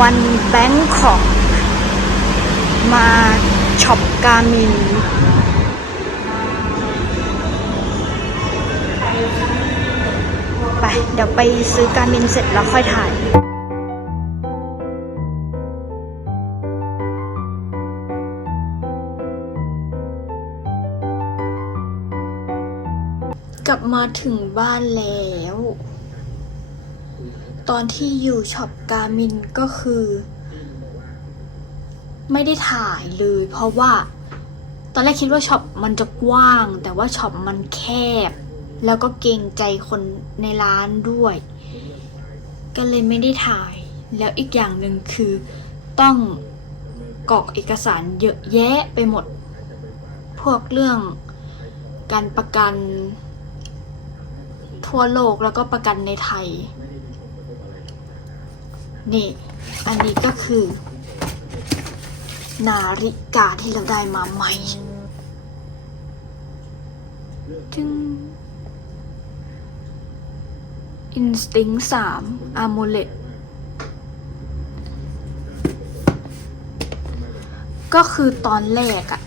วันแบงคอกมาช็อปกามิน ไป เดี๋ยวไปซื้อกามินเสร็จแล้วค่อยถ่ายกลับมาถึงบ้านแล้ว ตอนที่อยู่ช็อปกามินก็คือ ไม่ได้ถ่ายเลย เพราะว่า ตอนแรกคิดว่าช็อปมันจะกว้าง แต่ว่าช็อปมันแคบ แล้วก็เกรงใจคนในร้านด้วย ก็เลยไม่ได้ถ่าย แล้วอีกอย่างหนึ่งคือต้องกรอกเอกสารเยอะแยะไปหมด พวกเรื่องการประกันทั่วโลกแล้วก็ประกันในไทย นี่ อันนี้ก็คือ นาฬิกาที่เราได้มาใหม่จึง Instinct 3 Amulet ก็คือตอนแรกอะ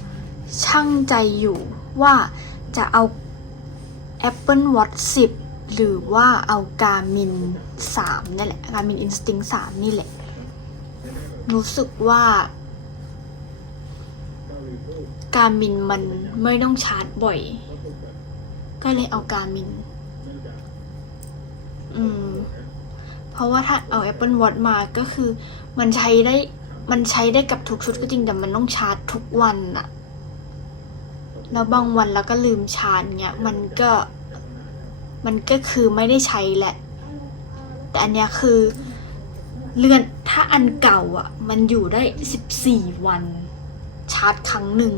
ช่างใจอยู่ว่าจะเอา Apple Watch 10 หรือว่าเอา Garmin 3นี่แหละ Garmin Instinct 3นี่แหละ รู้สึกว่า Garmin มันไม่ต้องชาร์จบ่อย ก็เลยเอา Garmin อืม เพราะว่าถ้าเอา Apple Watch มาก็คือมันใช้ได้ มันใช้ได้กับทุกชุดก็จริงแต่มันต้องชาร์จทุกวันอะแล้วบางวันเราก็ลืมชาร์จเงี้ย มันก็ มันก็คือไม่ได้ใช้แหละ แต่อันเนี้ยคือเลื่อนถ้าอันเก่าอะ มันอยู่ได้สิบสี่วัน ชาร์จครั้งหนึ่ง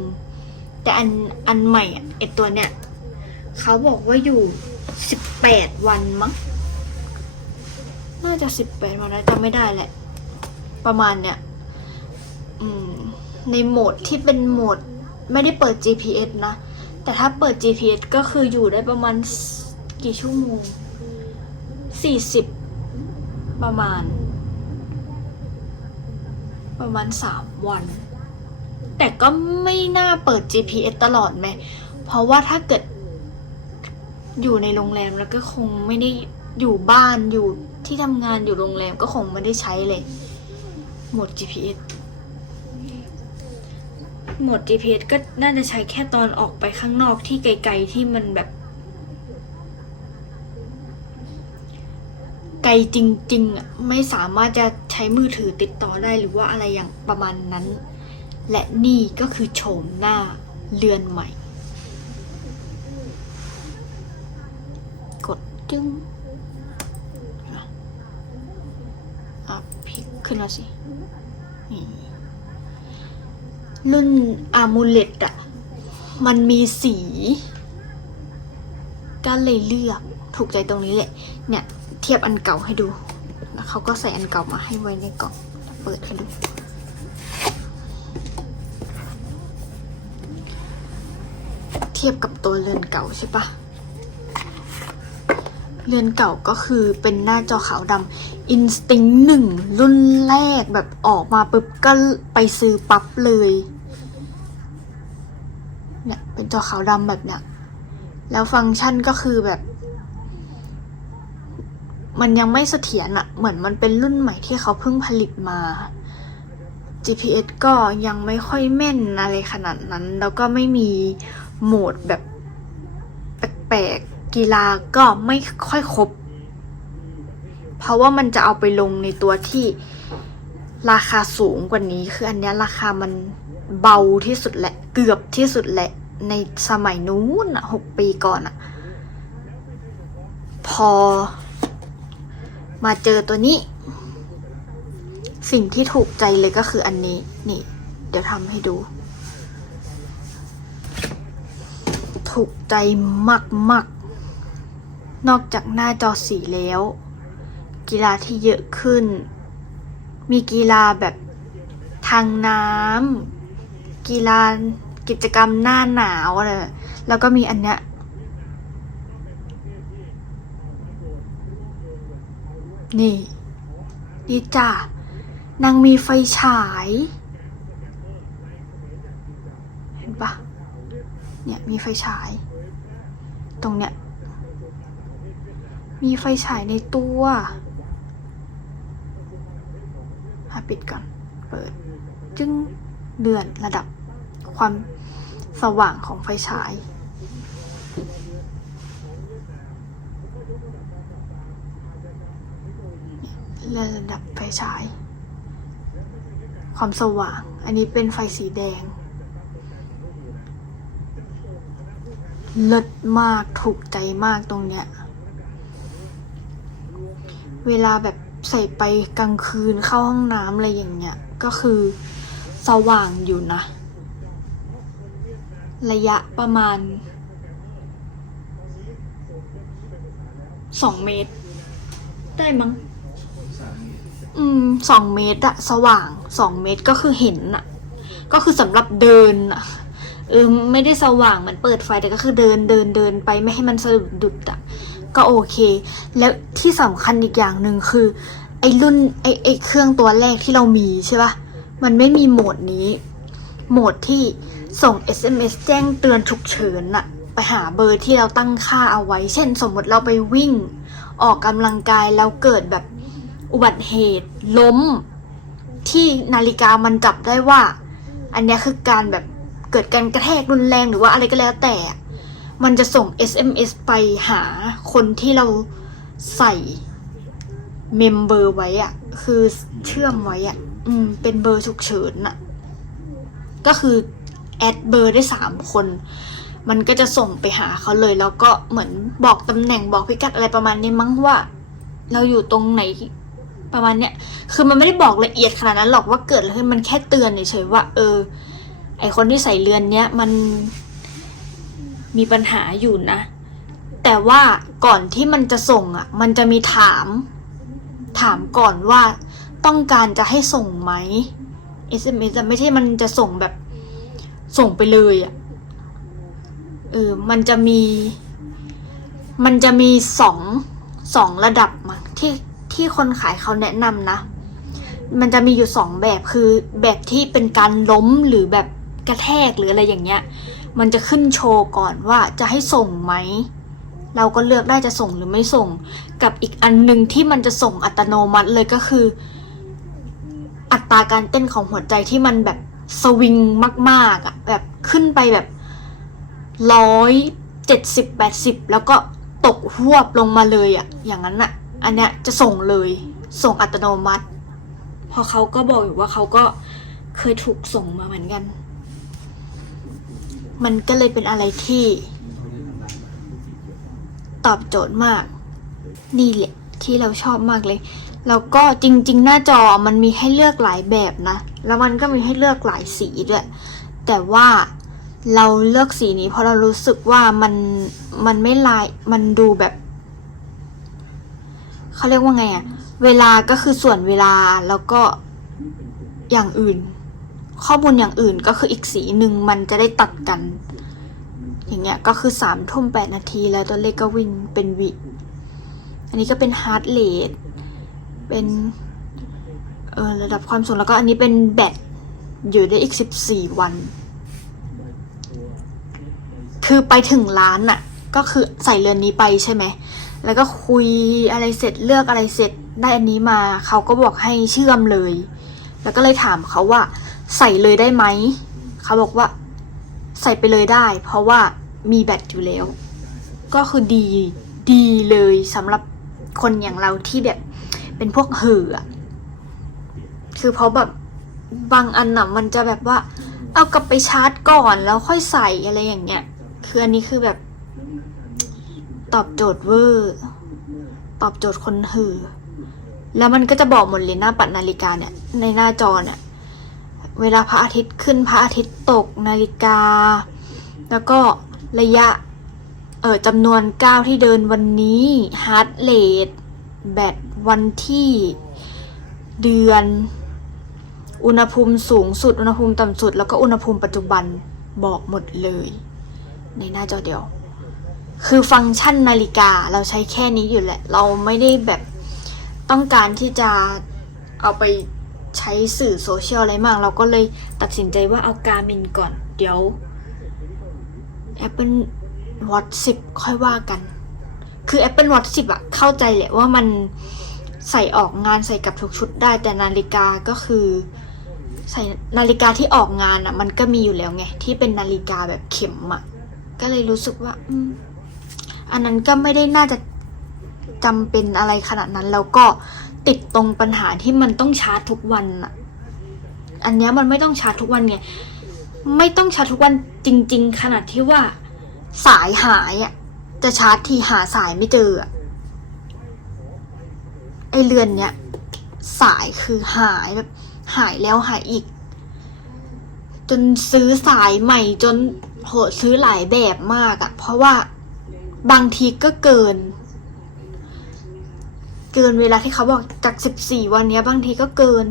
แต่อันอันใหม่อะไอตัวเนี้ยเขาบอกว่าอยู่สิบแปดวันมั้งน่าจะสิบแปดวันนะจำไม่ได้แหละ ประมาณเนี้ยอืมในโหมดที่เป็นโหมดไม่ได้เปิด GPS นะ แต่ถ้าเปิด GPS ก็คืออยู่ได้ประมาณ กี่ชั่วโมงสี่สิบประมาณ ประมาณสามวัน แต่ก็ไม่น่าเปิด GPS ตลอดไหม เพราะว่าถ้าเกิด อยู่ในโรงแรมแล้วก็คงไม่ได้อยู่บ้านอยู่ที่ทำงานอยู่โรงแรมก็คงไม่ได้ใช้เลย หมด GPS หมด GPS ก็น่าจะใช้แค่ตอนออกไปข้างนอกที่ไกลๆที่มันแบบ ไกลจริงๆอะไม่สามารถจะใช้มือถือติดต่อได้หรือว่าอะไรอย่างประมาณนั้น และนี่ก็คือโฉมหน้าเรือนใหม่ กดจึ้งอะพลิกขึ้นแล้วสิรุ่นอามูเลตอะ มันมีสี ก็เลยเลือกถูกใจตรงนี้แหละ เนี่ย เทียบอันเก่าให้ดู แล้วเขาก็ใส่อันเก่ามาให้ไว้ในกล่องเปิดให้ดู เทียบกับตัวเรือนเก่าใช่ปะเรือนเก่าก็คือเป็นหน้าจอขาวดำ Instinct หนึ่งรุ่นแรกแบบออกมาปุ๊บก็ไปซื้อปั๊บเลยเนี่ยเป็นจอขาวดำแบบเนี้ยแล้วฟังก์ชันก็คือแบบ มันยังไม่เสถียรอะเหมือนมันเป็นรุ่นใหม่ที่เขาเพิ่งผลิตมา GPS ก็ยังไม่ค่อยแม่นอะไรขนาดนั้น แล้วก็ไม่มีโหมดแบบแปลกๆกีฬาก็ไม่ค่อยครบ เพราะว่ามันจะเอาไปลงในตัวที่ราคาสูงกว่านี้ คืออันนี้ราคามันเบาที่สุดแหละ เกือบที่สุดแหละ ในสมัยนู้นอะหกปีก่อนอะพอ มาเจอตัวนี้ สิ่งที่ถูกใจเลยก็คืออันนี้ นี่ เดี๋ยวทำให้ดู ถูกใจมากมากๆนอกจากหน้าจอสีแล้ว กีฬาที่เยอะขึ้น มีกีฬาแบบทางน้ำกีฬากิจกรรมหน้าหนาวอะไรแล้วก็มีอันเนี้ย นี่นี่จ้ะนางมีไฟฉาย เห็นปะเนี่ยมีไฟฉาย ตรงเนี้ย มีไฟฉายในตัวหาปิดก่อน เปิด จึงเดือนระดับความสว่างของไฟฉาย ระดับไฟฉาย ความสว่าง อันนี้เป็นไฟสีแดง เลิศมาก ถูกใจมากตรงเนี้ย เวลาแบบใส่ไปกลางคืนเข้าห้องน้ำอะไรอย่างเงี้ย ก็คือสว่างอยู่นะ ระยะประมาณสองเมตร ได้มั้ง อืมสองเมตรอะสว่างสองเมตรก็คือเห็นอะก็คือสำหรับเดินอะเออไม่ได้สว่างมือนเปิดไฟแต่ก็คือเดินเดินเดินไปไม่ให้มันสะดุดดุดอะก็โอเค แล้วที่สำคัญอีกอย่างหนึ่งคือ ไอ้รุ่นไอ้ไอ้เครื่องตัวแรกที่เรามีใช่ปะมันไม่มีโหมดนี้ โหมดที่ส่ง SMS แจ้งเตือนฉุกเฉินอะไปหาเบอร์ที่เราตั้งค่าเอาไว้ เช่น สมมติเราไปวิ่ง ออกกำลังกายแล้วเกิดแบบ อุบัติเหตุ ล้ม ที่นาฬิกามันจับได้ว่า อันนี้คือการแบบเกิดการกระแทกรุนแรงหรือว่าอะไรก็แล้วแต่ มันจะส่ง SMS ไปหาคนที่เราใส่เมมเบอร์ไว้อะคือเชื่อมไว้อะอืม เป็นเบอร์ฉุกเฉินอะก็คือแอดเบอร์ได้สามคน มันก็จะส่งไปหาเขาเลย แล้วก็เหมือนบอกตำแหน่งบอกพิกัดอะไรประมาณนี้มั้งว่า เราอยู่ตรงไหน ประมาณเนี้ย คือมันไม่ได้บอกละเอียดขนาดนั้นหรอกว่าเกิดอะไรขึ้นมันแค่เตือนเฉยๆว่า เออ ไอคนที่ใส่เรือนเนี้ยมันมีปัญหาอยู่นะ แต่ว่าก่อนที่มันจะส่งอะ มันจะมีถาม ถามก่อนว่าต้องการจะให้ส่งไหม SMS อะไม่ใช่มันจะส่งแบบส่งไปเลยอะ เออ มันจะมี มันจะมีสองสองระดับมั้งที่ ที่คนขายเขาแนะนำนะ มันจะมีอยู่สองแบบคือแบบที่เป็นการล้มหรือแบบกระแทกหรืออะไรอย่างเงี้ย มันจะขึ้นโชว์ก่อนว่าจะให้ส่งไหม เราก็เลือกได้จะส่งหรือไม่ส่ง กับอีกอันหนึ่งที่มันจะส่งอัตโนมัติเลยก็คือ อัตราการเต้นของหัวใจที่มันแบบสวิงมากๆอะแบบขึ้นไปแบบร้อยเจ็ดสิบแปดสิบแล้วก็ตกหวบลงมาเลยอะอย่างนั้นอะ อันเนี้ยจะส่งเลย ส่งอัตโนมัติ พอเขาก็บอกอยู่ว่าเขาก็เคยถูกส่งมาเหมือนกัน มันก็เลยเป็นอะไรที่ ตอบโจทย์มาก นี่แหละที่เราชอบมากเลย แล้วก็จริง ๆ หน้าจอมันมีให้เลือกหลายแบบนะ แล้วมันก็มีให้เลือกหลายสีด้วย แต่ว่าเราเลือกสีนี้เพราะเรารู้สึกว่ามันมันไม่ลาย มันดูแบบ เขาเรียกว่าไงอะเวลาก็คือส่วนเวลาแล้วก็อย่างอื่น ข้อมูลอย่างอื่นก็คืออีกสีหนึ่งมันจะได้ตัดกัน อย่างเงี้ยก็คือสามทุ่มแปดนาทีแล้วตัวเลขก็วิ่งเป็นวิ อันนี้ก็เป็นฮาร์ดเรทเป็นเออระดับความสูงแล้วก็อันนี้เป็นแบตอยู่ได้อีกสิบสี่วัน คือไปถึงร้านน่ะก็คือใส่เรือนนี้ไปใช่ไหม แล้วก็คุยอะไรเสร็จเลือกอะไรเสร็จได้อันนี้มา เขาก็บอกให้เชื่อมเลย แล้วก็เลยถามเขาว่า ใส่เลยได้ไหม เขาบอกว่า ใส่ไปเลยได้ เพราะว่ามีแบตอยู่แล้ว ก็คือดีดีเลยสำหรับคนอย่างเราที่แบบเป็นพวกเห่อคือเพราะแบบบางอันน่ะมันจะแบบว่า เอากลับไปชาร์จก่อนแล้วค่อยใส่อะไรอย่างเงี้ย คืออันนี้คือแบบ ตอบโจทย์เวอร์ตอบโจทย์คนเห่อแล้วมันก็จะบอกหมดเลยหน้าปัดนาฬิกาเนี่ยในหน้าจอเนี่ยเวลาพระอาทิตย์ขึ้นพระอาทิตย์ตกนาฬิกา แล้วก็ระยะเออจำนวนก้าวที่เดินวันนี้ฮาร์ดเรทแบตวันที่ เดือน อุณหภูมิสูงสุด อุณหภูมิต่ำสุด แล้วก็อุณหภูมิปัจจุบันบอกหมดเลย ในหน้าจอเดียว คือฟังก์ชันนาฬิกาเราใช้แค่นี้อยู่แหละ เราไม่ได้แบบต้องการที่จะเอาไปใช้สื่อโซเชียลอะไรมาก เราก็เลยตัดสินใจว่าเอาการมินก่อน เดี๋ยว Apple Watch 10 ค่อยว่ากัน คือ Apple Watch 10อะเข้าใจแหละว่ามันใส่ออกงานใส่กับทุกชุดได้ แต่นาฬิกาก็คือ ใส่นาฬิกาที่ออกงานอะมันก็มีอยู่แล้วไง ที่เป็นนาฬิกาแบบเข็มอะก็เลยรู้สึกว่า อืม อันนั้นก็ไม่ได้น่าจะจำเป็นอะไรขนาดนั้น แล้วก็ติดตรงปัญหาที่มันต้องชาร์จทุกวันอะอันเนี้ยมันไม่ต้องชาร์จทุกวันไงไม่ต้องชาร์จทุกวันจริง ๆ ขนาดที่ว่า สายหายอะจะชาร์จทีหาสายไม่เจอไอเรือนเนี้ยสายคือหายแบบหายแล้วหายอีก จนซื้อสายใหม่จนโหซื้อหลายแบบมากอะเพราะว่า บางทีก็เกิน เกินเวลาที่เขาบอกจากสิบสี่วันเนี้ยบางทีก็เกิน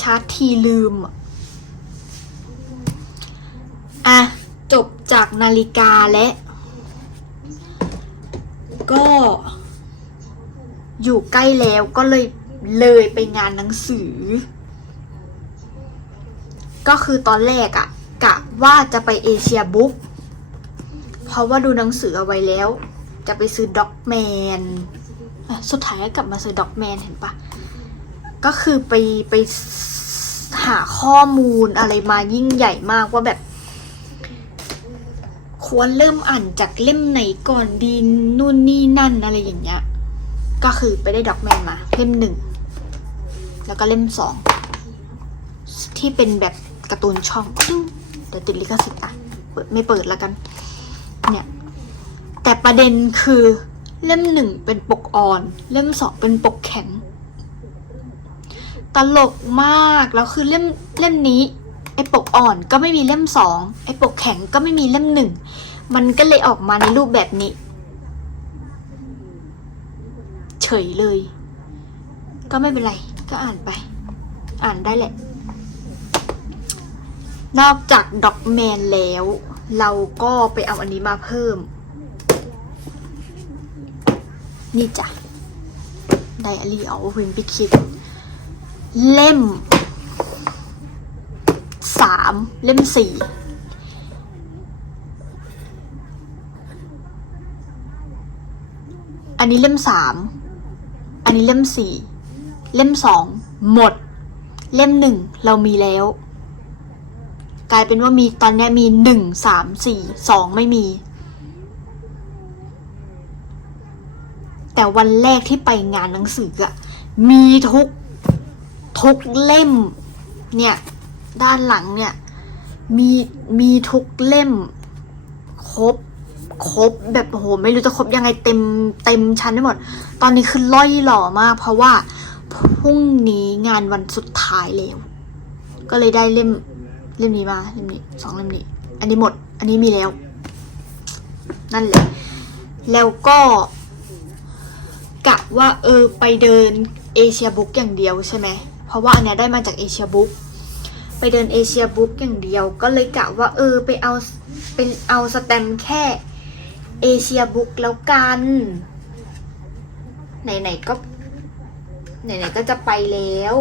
ชาร์จทีลืมอะอะ จบจากนาฬิกาและ ก็ อยู่ใกล้แล้วก็เลยเลยไปงานหนังสือ ก็คือตอนแรกอะกะ ว่าจะไปเอเชียบุ๊กเพราะว่าดูหนังสือเอาไว้แล้ว จะไปซื้อด็อกแมนสุดท้ายก็กลับมาซื้อด็อกแมนเห็นปะก็คือไปไปหาข้อมูลอะไรมายิ่งใหญ่มากว่าแบบ ควรเริ่มอ่านจากเล่มไหนก่อนดีนู่นนี่นั่นอะไรอย่างเงี้ย ก็คือไปได้ด็อกแมนมา เล่มหนึ่ง แล้วก็เล่มสอง ที่เป็นแบบการ์ตูนช่อง อื้อเดี๋ยวติดลิขสิทธิ์อะเปิดไม่เปิดแล้วกัน เนี่ย แต่ประเด็นคือเล่มหนึ่งเป็นปกอ่อน เล่มสองเป็นปกแข็ง ตลกมากแล้วคือเล่มเล่มนี้ไอ้ปกอ่อนก็ไม่มีเล่มสองไอ้ปกแข็งก็ไม่มีเล่มหนึ่งมันก็เลยออกมาในรูปแบบนี้ เฉยเลย ก็ไม่เป็นไร ก็อ่านไป อ่านได้แหละ นอกจากด็อกแมนแล้ว เราก็ไปเอาอันนี้มาเพิ่ม นี่จ้ะไดอารี่เอาวินปิคิดเล่มสามเล่มสี่อันนี้เล่มสามอันนี้เล่มสี่เล่มสองหมด เล่มหนึ่งเรามีแล้ว กลายเป็นว่ามีตอนนี้มีหนึ่งสามสี่สองไม่มี แต่วันแรกที่ไปงานหนังสืออะมีทุกทุกเล่ม เนี่ย ด้านหลังเนี่ย มีมีทุกเล่ม ครบครบแบบโอ้โหไม่รู้จะครบยังไงเต็มเต็มชั้นไปหมด ตอนนี้คือล่อยหล่อมาก เพราะว่าพรุ่งนี้งานวันสุดท้ายแล้ว ก็เลยได้เล่ม เล่มนี้มาเล่มนี้สองเล่มนี้ อันนี้หมด อันนี้มีแล้ว นั่นแหละ แล้วก็กะว่าเออไปเดินเอเชียบุ๊กอย่างเดียวใช่ไหม เพราะว่าอันเนี้ยได้มาจากเอเชียบุ๊กไปเดินเอเชียบุ๊กอย่างเดียว ก็เลยกะว่าเออไปเอาเป็นเอาสแตมแค่เอเชียบุ๊กแล้วกัน ไหนๆก็ไหนๆก็จะไปแล้ว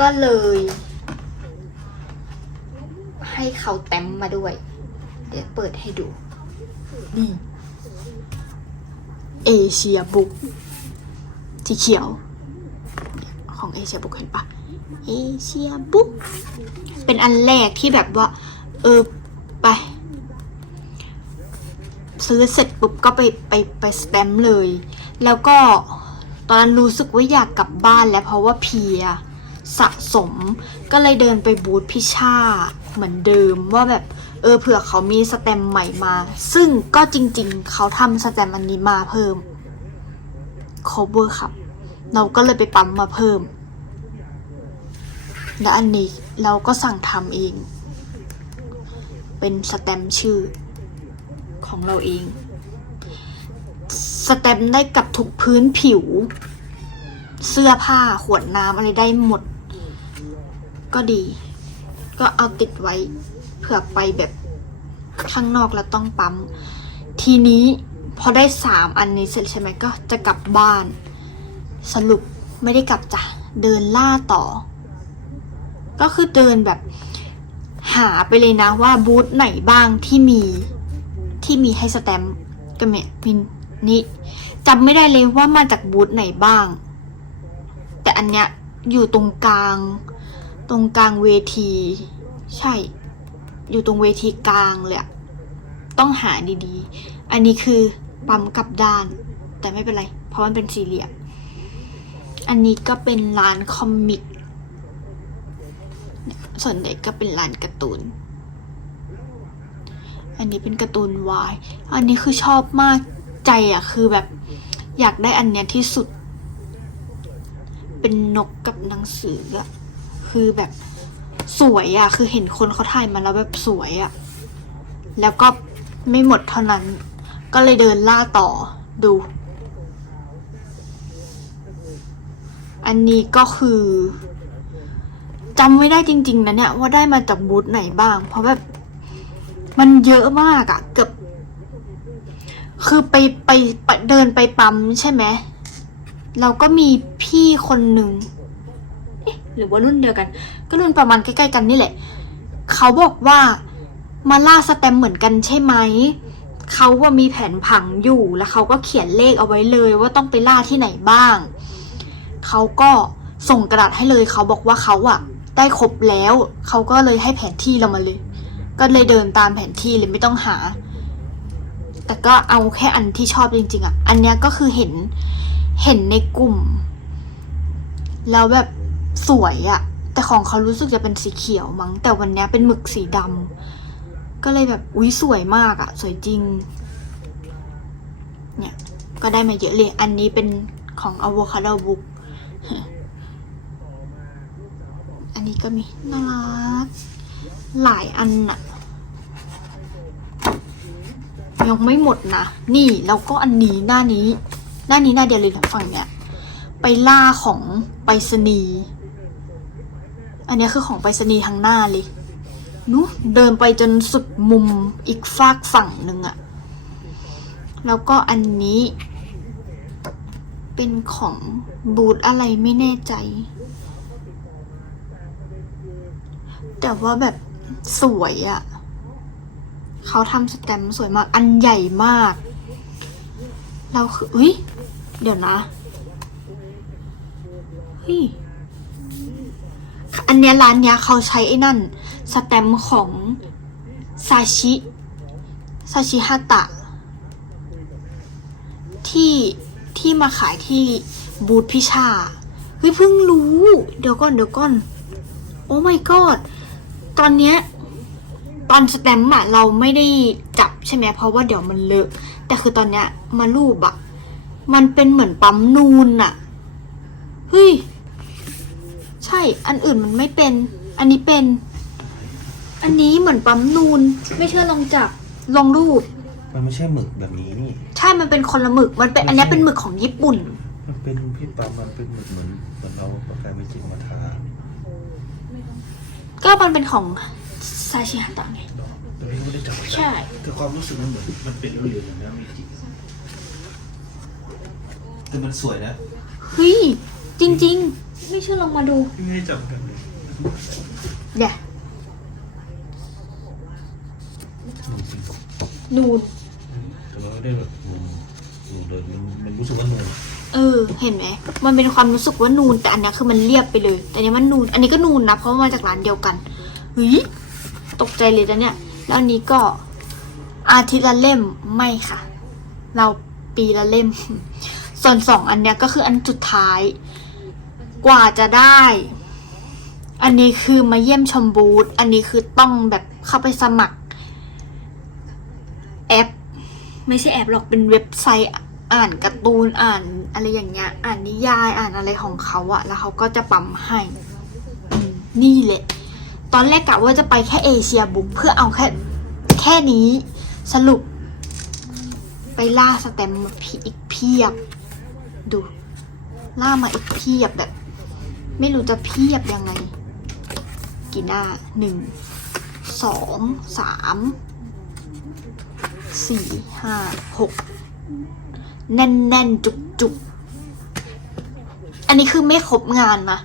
ก็เลย ให้เขาแต้มมาด้วย เดี๋ยวเปิดให้ดู นี่ เอเชียบุ๊กสีเขียว ของเอเชียบุ๊กเห็นปะเอเชียบุ๊กเป็นอันแรกที่แบบว่า เออ ไป ซื้อเสร็จปุ๊บก็ไปไปไปสแตมป์เลย แล้วก็ตอนนั้นรู้สึกว่าอยากกลับบ้านแล้วเพราะว่าเพีย สะสม ก็เลยเดินไปบูธพิชาเหมือนเดิมว่าแบบเออเผื่อเขามีสแตมใหม่มา ซึ่งก็จริงๆ เขาทำสแตมอันนี้มาเพิ่ม cover ครับ เราก็เลยไปปั๊มมาเพิ่ม และอันนี้เราก็สั่งทำเอง เป็นสแตมชื่อของเราเอง สแตมได้กับทุกพื้นผิว เสื้อผ้าขวดน้ำอะไรได้หมด ก็ดี ก็เอาติดไว้เผื่อไปแบบข้างนอกแล้วต้องปั๊ม ทีนี้พอได้สามอันนี้เสร็จใช่ไหมก็จะกลับบ้าน สรุปไม่ได้กลับจ้ะเดินล่าต่อ ก็คือเดินแบบหาไปเลยนะว่าบูธไหนบ้างที่มีที่มีให้สแตมป์กับเมมินนี่จำไม่ได้เลยว่ามาจากบูธไหนบ้าง แต่อันเนี้ยอยู่ตรงกลาง ตรงกลางเวที ใช่ อยู่ตรงเวทีกลางเลยต้องหาดีๆ อันนี้คือปั๊มกลับด้าน แต่ไม่เป็นไร เพราะมันเป็นสี่เหลี่ยม อันนี้ก็เป็นร้านคอมิกส่วนใหญ่ก็เป็นร้านการ์ตูน อันนี้เป็นการ์ตูนวาย อันนี้คือชอบมากใจอะคือแบบอยากได้อันเนี้ยที่สุด เป็นนกกับหนังสืออะ คือแบบสวยอะคือเห็นคนเขาถ่ายมาแล้วแบบสวยอะแล้วก็ไม่หมดเท่านั้น ก็เลยเดินล่าต่อดู อันนี้ก็คือจำไม่ได้จริง ๆนะเนี่ยว่าได้มาจากบูธไหนบ้าง เพราะแบบมันเยอะมากอะเกือบคือไปไปไปเดินไปปั๊มใช่ไหมเราก็มีพี่คนหนึ่ง หรือว่ารุ่นเดียวกัน ก็รุ่นประมาณใกล้ๆกันนี่แหละ เขาบอกว่ามาล่าสแตมเหมือนกันใช่ไหม เขาว่ามีแผนผังอยู่แล้วเขาก็เขียนเลขเอาไว้เลยว่าต้องไปล่าที่ไหนบ้าง เขาก็ส่งกระดาษให้เลยเขาบอกว่าเขาอะได้ครบแล้ว เขาก็เลยให้แผนที่เรามาเลย ก็เลยเดินตามแผนที่เลยไม่ต้องหา แต่ก็เอาแค่อันที่ชอบจริง ๆอะอันนี้ก็คือเห็นเห็นในกลุ่ม แล้วแบบ สวยอะแต่ของเขารู้สึกจะเป็นสีเขียวมั้งแต่วันนี้เป็นหมึกสีดำก็เลยแบบอุ้ยสวยมากอะสวยจริง เนี่ยก็ได้มาเยอะเลย อันนี้เป็นของ Avocado Book อันนี้ก็มีน่ารักหลายอันอะยังไม่หมดนะ นี่แล้วก็อันนี้หน้านี้ หน้านี้หน้าเดียวเลยฝั่งเนี้ย ไปล่าของไปรษณีย์ อันนี้คือของไปรษณีย์ทางหน้าเลยนู้เดินไปจนสุดมุมอีกฝากฝั่งหนึ่งอะแล้วก็อันนี้ เป็นของบูธอะไรไม่แน่ใจ แต่ว่าแบบสวยอะเขาทำสแตมป์สวยมาก อันใหญ่มาก เราคืออุ้ยเดี๋ยวนะเฮ้ย อันเนี้ยร้านเนี้ยเขาใช้ไอ้นั่น สแตมของซาชิซาชิฮาตะ ที่ที่มาขายที่บูธพิชาเฮ้ยเพิ่งรู้ เดี๋ยวก่อนเดี๋ยวก่อน โอ้ my god ตอนเนี้ยตอนสแตมป์อะเราไม่ได้จับใช่ไหมเพราะว่าเดี๋ยวมันเลอะแต่คือตอนเนี้ยมารูปอะมันเป็นเหมือนปั๊มนูนอะเฮ้ย ช่อันอื่นมันไม่เป็น อันนี้เป็น อันนี้เหมือนปั๊มนูน ไม่เชื่อลองจับลองรูป มันไม่ใช่หมึกแบบนี้นี่ ใช่มันเป็นคนละหมึกมันเป็นอันเนี้ยเป็นหมึกของญี่ปุ่น มันเป็นพี่ปั๊มมันเป็นหมึกเหมือนเหมือนเราปากกาเมจิกมาทาก็มันเป็นของซาชิฮะตะไงแต่พี่ก็ไม่ได้จับใช่แต่ความรู้สึกมันเหมือนมันเป็นเหลวๆอย่างนี้เมจิแต่มันสวยนะเฮ้ยจริง ๆ ไม่เชื่อลองมาดูพี่ไม่ได้จับกันเลยเดี๋ยวจริงนูนๆแต่ว่าไม่ได้แบบนูนนูนเลยมันมันรู้สึกว่านูนเออ เห็นไหม มันเป็นความรู้สึกว่านูน แต่อันเนี้ยคือมันเรียบไปเลย แต่อันนี้มันนูน อันนี้ก็นูนนะ เพราะว่ามาจากร้านเดียวกันเฮ้ยตกใจเลยนะเนี่ย แล้วอันนี้ก็อาทิตย์ละเล่มไม่ค่ะ เราปีละเล่ม ส่วนสองอันเนี้ยก็คืออันสุดท้าย กว่าจะได้ อันนี้คือมาเยี่ยมชมบูธ อันนี้คือต้องแบบเข้าไปสมัคร แอป ไม่ใช่แอปหรอกเป็นเว็บไซต์อ่านการ์ตูนอ่านอะไรอย่างเงี้ย อ่านนิยายอ่านอะไรของเขาอะแล้วเขาก็จะปั๊มให้นี่แหละ ตอนแรกกะว่าจะไปแค่เอเชียบุ๊กเพื่อเอาแค่แค่นี้สรุป ไปล่าสแตมป์มาพีอีกเพียบ ดู ล่ามาอีกเพียบแบบ ไม่รู้จะเพียบยังไง กี่หน้าหนึ่งสองสามสี่ห้าหกแน่นๆจุกๆอันนี้คือไม่ครบงานนะ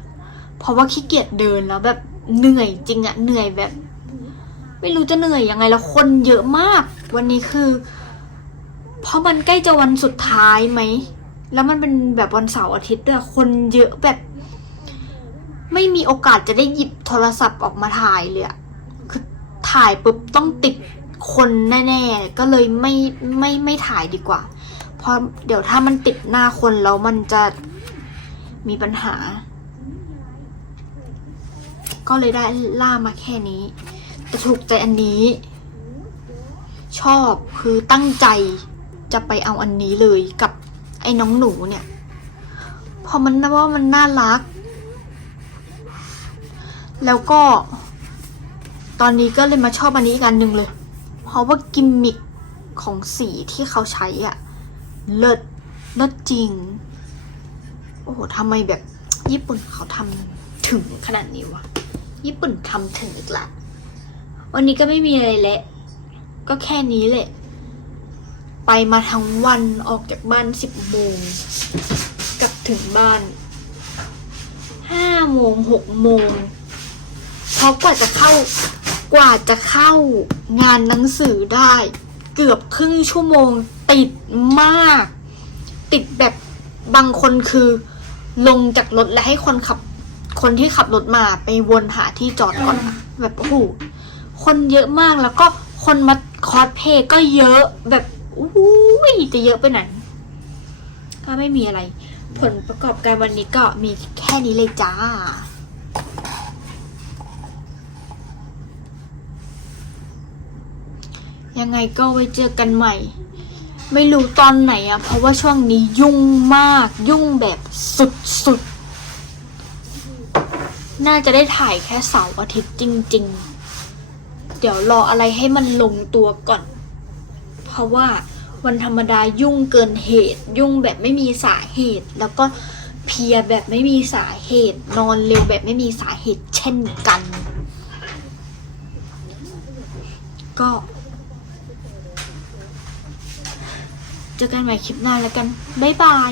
เพราะว่าขี้เกียจเดินแล้วแบบเหนื่อยจริงอะเหนื่อยแบบ ไม่รู้จะเหนื่อยยังไงแล้วคนเยอะมาก วันนี้คือ เพราะมันใกล้จะวันสุดท้ายไหม แล้วมันเป็นแบบวันเสาร์อาทิตย์ด้วยคนเยอะแบบ ไม่มีโอกาสจะได้หยิบโทรศัพท์ออกมาถ่ายเลยอะคือถ่ายปุ๊บต้องติดคนแน่ๆ ก็เลยไม่ไม่ไม่ถ่ายดีกว่า เพราะเดี๋ยวถ้ามันติดหน้าคนแล้วมันจะมีปัญหา ก็เลยได้ล่ามาแค่นี้ แต่ถูกใจอันนี้ ชอบคือตั้งใจจะไปเอาอันนี้เลยกับไอ้น้องหนูเนี่ย พอมันว่ามันน่ารัก แล้วก็ ตอนนี้ก็เลยมาชอบอันนี้อีกอันหนึ่งเลย เพราะว่ากิมมิคของสีที่เขาใช้อะเลิศเลิศจริง โอ้โหทำไมแบบญี่ปุ่นเขาทำถึงขนาดนี้วะ ญี่ปุ่นทำถึงอีกละ วันนี้ก็ไม่มีอะไรและ ก็แค่นี้แหละ ไปมาทั้งวันออกจากบ้านสิบโมง กลับถึงบ้านห้าโมงหกโมง เพราะกว่าจะเข้ากว่าจะเข้างานหนังสือได้ เกือบครึ่งชั่วโมงติดมาก ติดแบบบางคนคือ ลงจากรถและให้คนขับ คนที่ขับรถมาไปวนหาที่จอดก่อนแบบโอ้โหคนเยอะมากแล้วก็คนมาคอสเพย์ก็เยอะแบบอุ้ยจะเยอะไปไหนก็ไม่มีอะไร ผลประกอบการวันนี้ก็มีแค่นี้เลยจ้า ยังไงก็ไว้เจอกันใหม่ ไม่รู้ตอนไหนอะเพราะว่าช่วงนี้ยุ่งมากยุ่งแบบสุดๆ น่าจะได้ถ่ายแค่เสาร์อาทิตย์จริง ๆ เดี๋ยวรออะไรให้มันลงตัวก่อน เพราะว่าวันธรรมดายุ่งเกินเหตุ ยุ่งแบบไม่มีสาเหตุ แล้วก็เพียแบบไม่มีสาเหตุ นอนเร็วแบบไม่มีสาเหตุเช่นกัน ก็ เจอกันใหม่คลิปหน้าแล้วกัน บ๊ายบาย